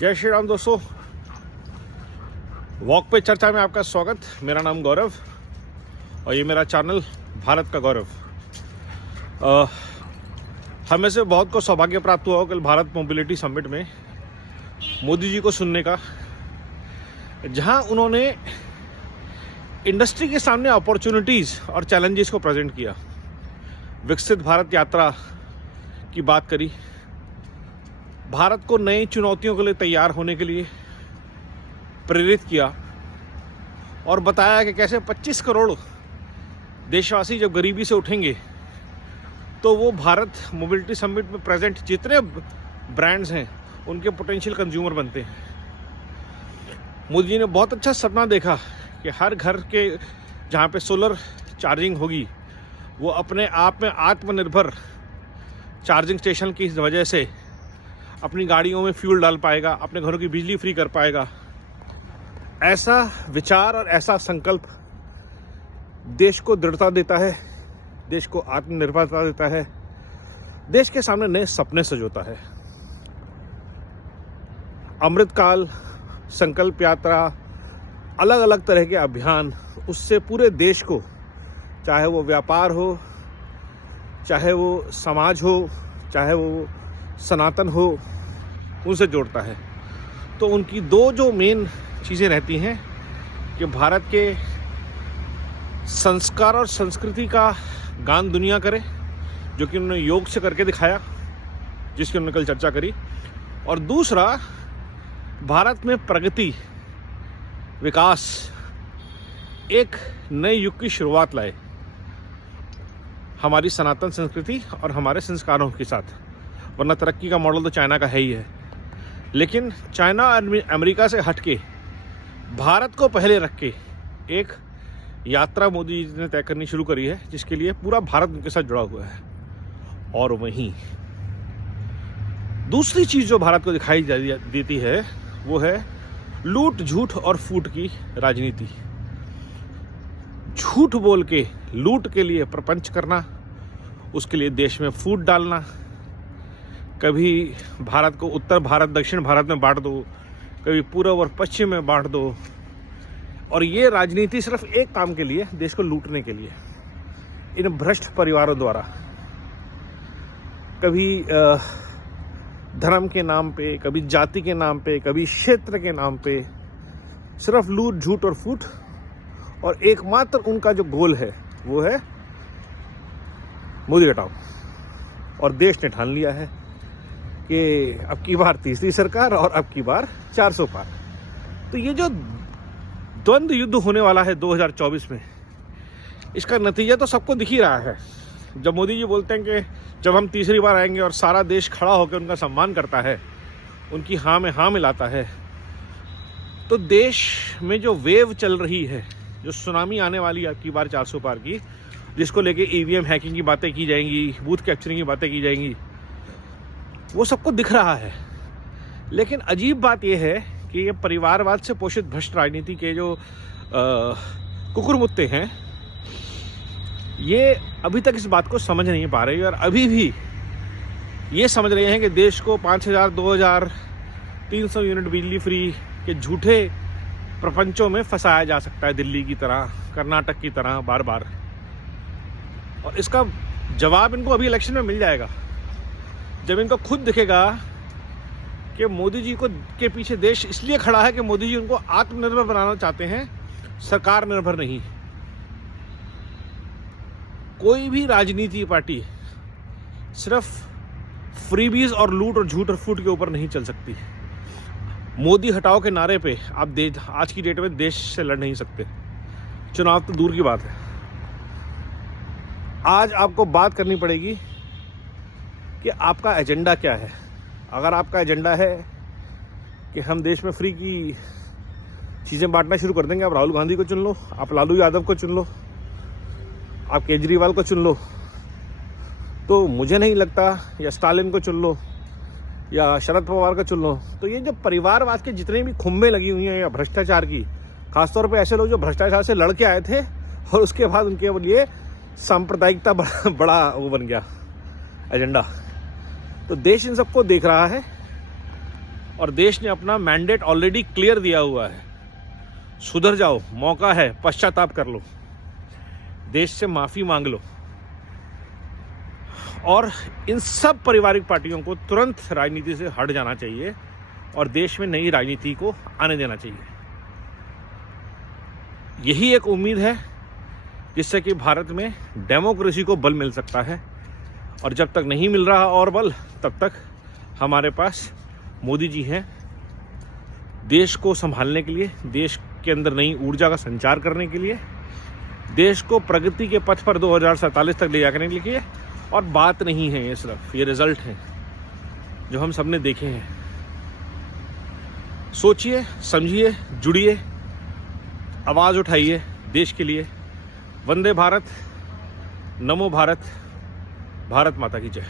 जय श्री राम दोस्तों, वॉक पे चर्चा में आपका स्वागत। मेरा नाम गौरव और ये मेरा चैनल भारत का गौरव। हमें से बहुत को सौभाग्य प्राप्त हुआ हो कल भारत मोबिलिटी समिट में मोदी जी को सुनने का, जहां उन्होंने इंडस्ट्री के सामने अपॉर्चुनिटीज़ और चैलेंजेस को प्रेजेंट किया। विकसित भारत यात्रा की बात करी, भारत को नई चुनौतियों के लिए तैयार होने के लिए प्रेरित किया और बताया कि कैसे 25 करोड़ देशवासी जब गरीबी से उठेंगे तो वो भारत मोबिलिटी समिट में प्रेजेंट जितने ब्रांड्स हैं उनके पोटेंशियल कंज्यूमर बनते हैं। मोदी जी ने बहुत अच्छा सपना देखा कि हर घर के जहाँ पे सोलर चार्जिंग होगी वो अपने आप में आत्मनिर्भर चार्जिंग स्टेशन की वजह से अपनी गाड़ियों में फ्यूल डाल पाएगा, अपने घरों की बिजली फ्री कर पाएगा। ऐसा विचार और ऐसा संकल्प देश को दृढ़ता देता है, देश को आत्मनिर्भरता देता है, देश के सामने नए सपने सजोता है। अमृतकाल, संकल्प यात्रा, अलग अलग तरह के अभियान, उससे पूरे देश को, चाहे वो व्यापार हो, चाहे वो समाज हो, चाहे वो सनातन हो, उनसे जोड़ता है। तो उनकी दो जो मेन चीज़ें रहती हैं कि भारत के संस्कार और संस्कृति का गान दुनिया करे, जो कि उन्होंने योग से करके दिखाया, जिसकी उन्होंने कल चर्चा करी। और दूसरा, भारत में प्रगति, विकास, एक नए युग की शुरुआत लाए हमारी सनातन संस्कृति और हमारे संस्कारों के साथ। वरना तरक्की का मॉडल तो चाइना का है ही है, लेकिन चाइना और अमेरिका से हटके भारत को पहले रख के एक यात्रा मोदी जी ने तय करनी शुरू करी है, जिसके लिए पूरा भारत उनके साथ जुड़ा हुआ है। और वहीं दूसरी चीज़ जो भारत को दिखाई देती है वो है लूट, झूठ और फूट की राजनीति। झूठ बोल के लूट के लिए प्रपंच करना, उसके लिए देश में फूट डालना, कभी भारत को उत्तर भारत दक्षिण भारत में बांट दो, कभी पूर्व और पश्चिम में बांट दो। और ये राजनीति सिर्फ एक काम के लिए, देश को लूटने के लिए, इन भ्रष्ट परिवारों द्वारा। कभी धर्म के नाम पे, कभी जाति के नाम पे, कभी क्षेत्र के नाम पे, सिर्फ लूट, झूठ और फूट। और एकमात्र उनका जो गोल है वो है मोदी हटाओ। और देश ने ठान लिया है कि अब की बार तीसरी सरकार और अब की बार 400 पार। तो ये जो द्वंद्व युद्ध होने वाला है 2024 में, इसका नतीजा तो सबको दिख ही रहा है। जब मोदी जी बोलते हैं कि जब हम तीसरी बार आएंगे और सारा देश खड़ा होकर उनका सम्मान करता है, उनकी हाँ में हाँ मिलाता है, तो देश में जो वेव चल रही है, जो सुनामी आने वाली है अब की बार 400 पार की, जिसको लेके ईवीएम हैकिंग की बातें की जाएंगी, बूथ कैप्चरिंग की बातें की जाएंगी, वो सबको दिख रहा है। लेकिन अजीब बात यह है कि ये परिवारवाद से पोषित भ्रष्ट राजनीति के जो कुकुरमुत्ते हैं, ये अभी तक इस बात को समझ नहीं पा रहे और अभी भी ये समझ रहे हैं कि देश को 5000, 2000, 300 यूनिट बिजली फ्री के झूठे प्रपंचों में फंसाया जा सकता है, दिल्ली की तरह, कर्नाटक की तरह, बार बार। और इसका जवाब इनको अभी इलेक्शन में मिल जाएगा, जब इनको खुद दिखेगा कि मोदी जी को के पीछे देश इसलिए खड़ा है कि मोदी जी उनको आत्मनिर्भर बनाना चाहते हैं, सरकार निर्भर नहीं। कोई भी राजनीति पार्टी सिर्फ फ्रीबीज और लूट और झूठ और फूट के ऊपर नहीं चल सकती। मोदी हटाओ के नारे पे आप आज की डेट में देश से लड़ नहीं सकते, चुनाव तो दूर की बात है। आज आपको बात करनी पड़ेगी कि आपका एजेंडा क्या है। अगर आपका एजेंडा है कि हम देश में फ्री की चीज़ें बांटना शुरू कर देंगे, आप राहुल गांधी को चुन लो, आप लालू यादव को चुन लो, आप केजरीवाल को चुन लो, तो मुझे नहीं लगता, या स्टालिन को चुन लो, या शरद पवार को चुन लो, तो ये जो परिवारवाद के जितने भी खुम्बे लगी हुई हैं या भ्रष्टाचार की, खासतौर पे ऐसे लोग जो भ्रष्टाचार से लड़ के आए थे और उसके बाद उनके लिए सांप्रदायिकता बड़ा वो बन गया एजेंडा। तो देश इन सबको देख रहा है और देश ने अपना मैंडेट ऑलरेडी क्लियर दिया हुआ है। सुधर जाओ, मौका है, पश्चाताप कर लो, देश से माफ़ी मांग लो और इन सब पारिवारिक पार्टियों को तुरंत राजनीति से हट जाना चाहिए और देश में नई राजनीति को आने देना चाहिए। यही एक उम्मीद है जिससे कि भारत में डेमोक्रेसी को बल मिल सकता है, और जब तक नहीं मिल रहा और बल, तब तक हमारे पास मोदी जी हैं देश को संभालने के लिए, देश के अंदर नई ऊर्जा का संचार करने के लिए, देश को प्रगति के पथ पर 2047 तक ले जाने के लिए। और बात नहीं है ये, सिर्फ ये रिजल्ट है जो हम सबने देखे हैं। सोचिए, समझिए, जुड़िए, आवाज़ उठाइए देश के लिए। वंदे भारत, नमो भारत, भारत माता की जय।